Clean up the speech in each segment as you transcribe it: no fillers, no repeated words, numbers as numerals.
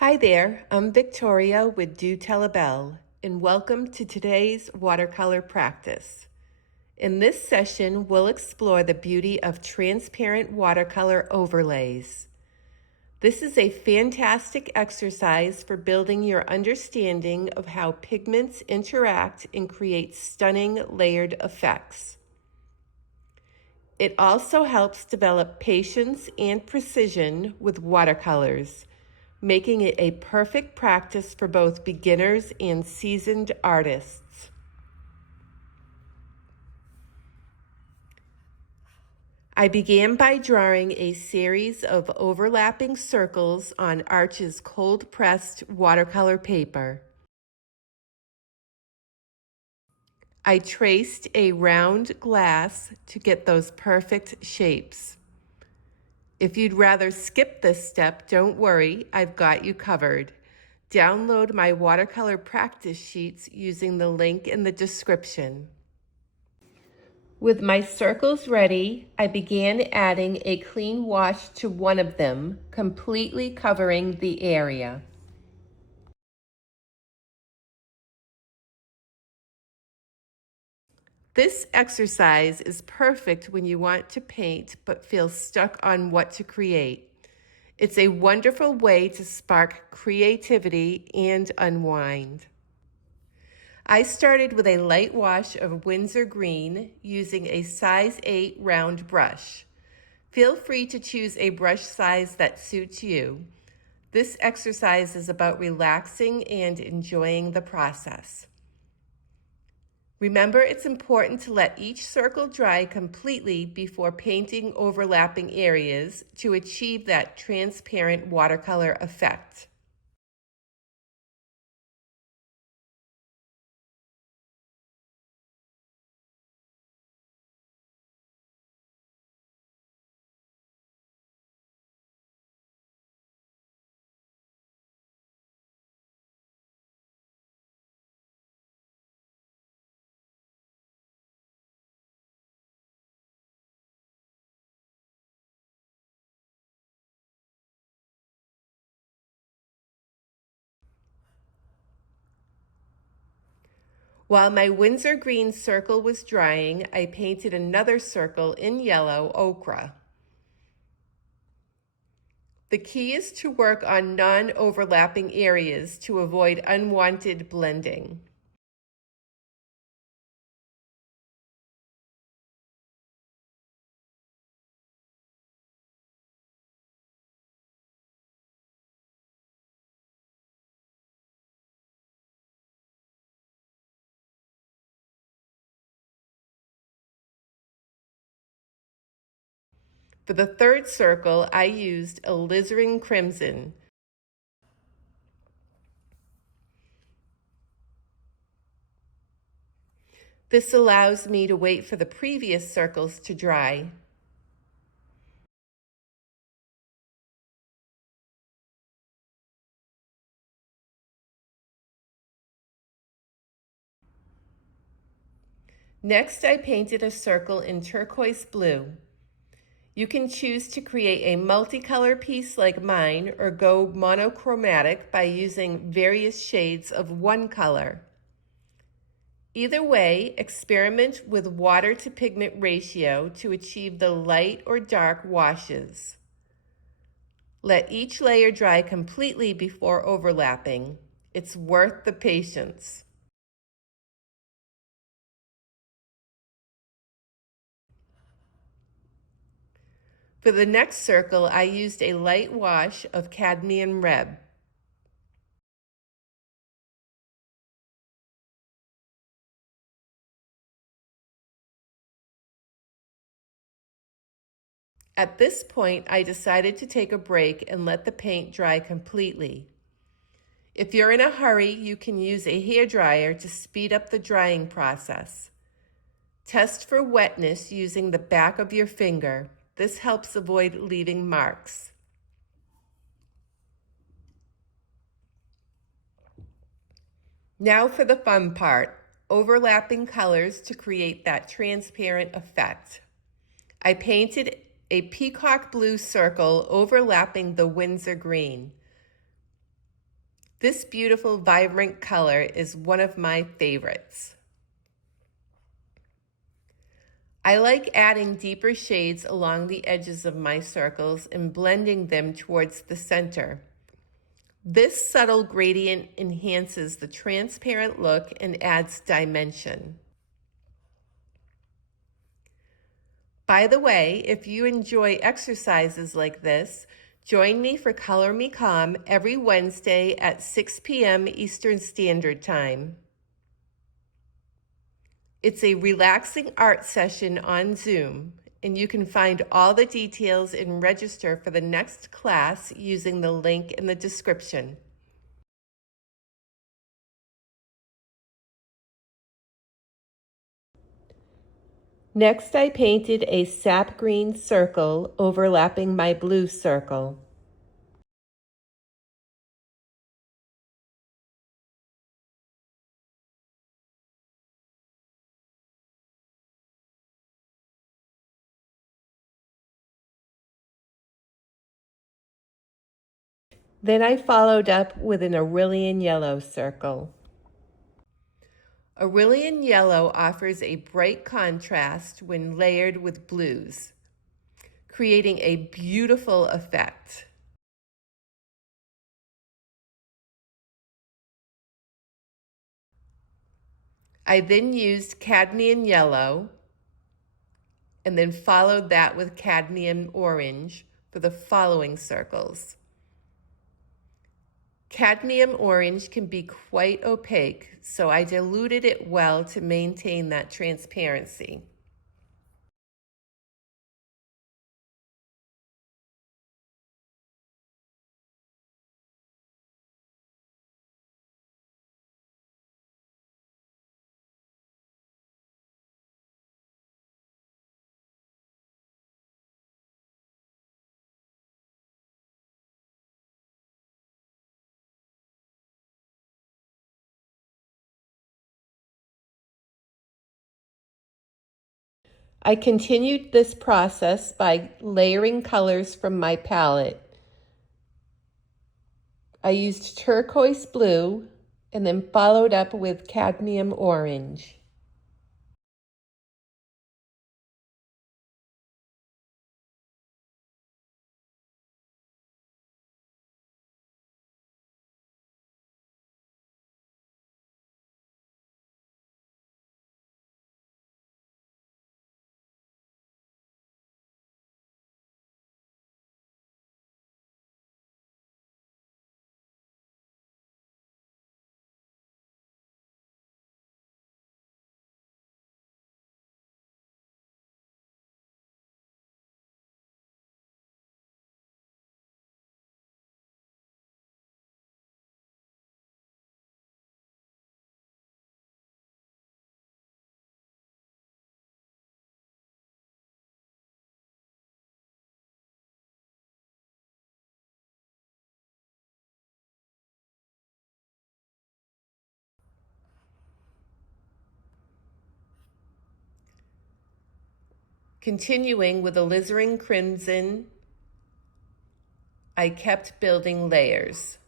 Hi there, I'm Victoria with Do Tell a Bell, and welcome to today's watercolor practice. In this session, we'll explore the beauty of transparent watercolor overlays. This is a fantastic exercise for building your understanding of how pigments interact and create stunning layered effects. It also helps develop patience and precision with watercolors, making it a perfect practice for both beginners and seasoned artists. I began by drawing a series of overlapping circles on Arch's cold-pressed watercolor paper. I traced a round glass to get those perfect shapes. If you'd rather skip this step, don't worry, I've got you covered. Download my watercolor practice sheets using the link in the description. With my circles ready, I began adding a clean wash to one of them, completely covering the area. This exercise is perfect when you want to paint but feel stuck on what to create. It's a wonderful way to spark creativity and unwind. I started with a light wash of Windsor green using a size 8 round brush. Feel free to choose a brush size that suits you. This exercise is about relaxing and enjoying the process. Remember, it's important to let each circle dry completely before painting overlapping areas to achieve that transparent watercolor effect. While my Windsor green circle was drying, I painted another circle in yellow ochre. The key is to work on non-overlapping areas to avoid unwanted blending. For the third circle, I used alizarin crimson. This allows me to wait for the previous circles to dry. Next, I painted a circle in turquoise blue. You can choose to create a multicolor piece like mine or go monochromatic by using various shades of one color. Either way, experiment with water to pigment ratio to achieve the light or dark washes. Let each layer dry completely before overlapping. It's worth the patience. For the next circle, I used a light wash of cadmium red. At this point, I decided to take a break and let the paint dry completely. If you're in a hurry, you can use a hairdryer to speed up the drying process. Test for wetness using the back of your finger. This helps avoid leaving marks. Now for the fun part, overlapping colors to create that transparent effect. I painted a peacock blue circle overlapping the Windsor green. This beautiful, vibrant color is one of my favorites. I like adding deeper shades along the edges of my circles and blending them towards the center. This subtle gradient enhances the transparent look and adds dimension. By the way, if you enjoy exercises like this, join me for Color Me Calm every Wednesday at 6 p.m. Eastern Standard Time. It's a relaxing art session on Zoom, and you can find all the details and register for the next class using the link in the description. Next, I painted a sap green circle overlapping my blue circle. Then I followed up with an Aurelian yellow circle. Aurelian yellow offers a bright contrast when layered with blues, creating a beautiful effect. I then used cadmium yellow and then followed that with cadmium orange for the following circles. Cadmium orange can be quite opaque, so I diluted it well to maintain that transparency. I continued this process by layering colors from my palette. I used turquoise blue and then followed up with cadmium orange. Continuing with alizarin crimson, I kept building layers.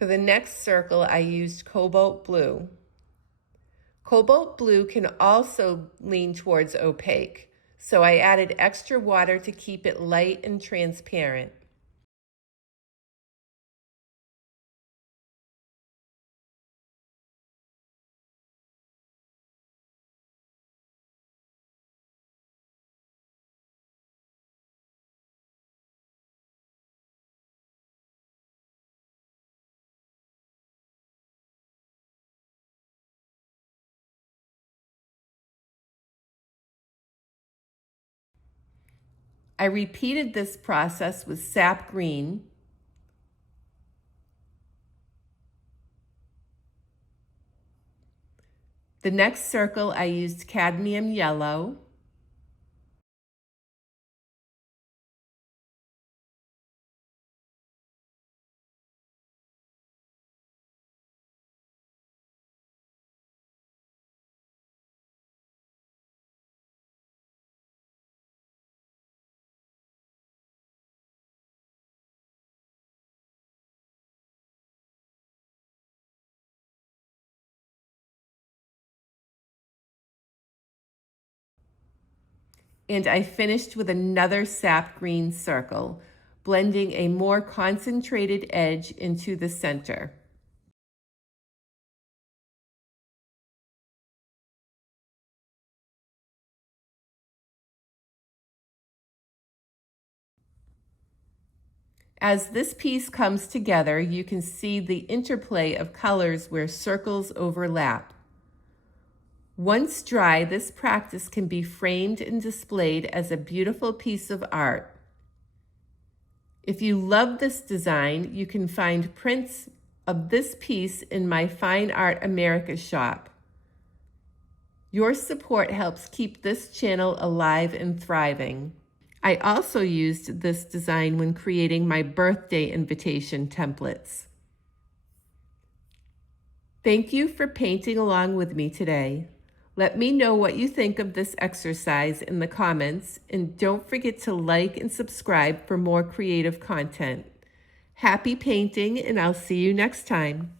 For the next circle, I used cobalt blue. Cobalt blue can also lean towards opaque, so I added extra water to keep it light and transparent. I repeated this process with sap green, the next circle I used cadmium yellow, and I finished with another sap green circle, blending a more concentrated edge into the center. As this piece comes together, you can see the interplay of colors where circles overlap. Once dry, this practice can be framed and displayed as a beautiful piece of art. If you love this design, you can find prints of this piece in my Fine Art America shop. Your support helps keep this channel alive and thriving. I also used this design when creating my birthday invitation templates. Thank you for painting along with me today. Let me know what you think of this exercise in the comments, and don't forget to like and subscribe for more creative content. Happy painting, and I'll see you next time.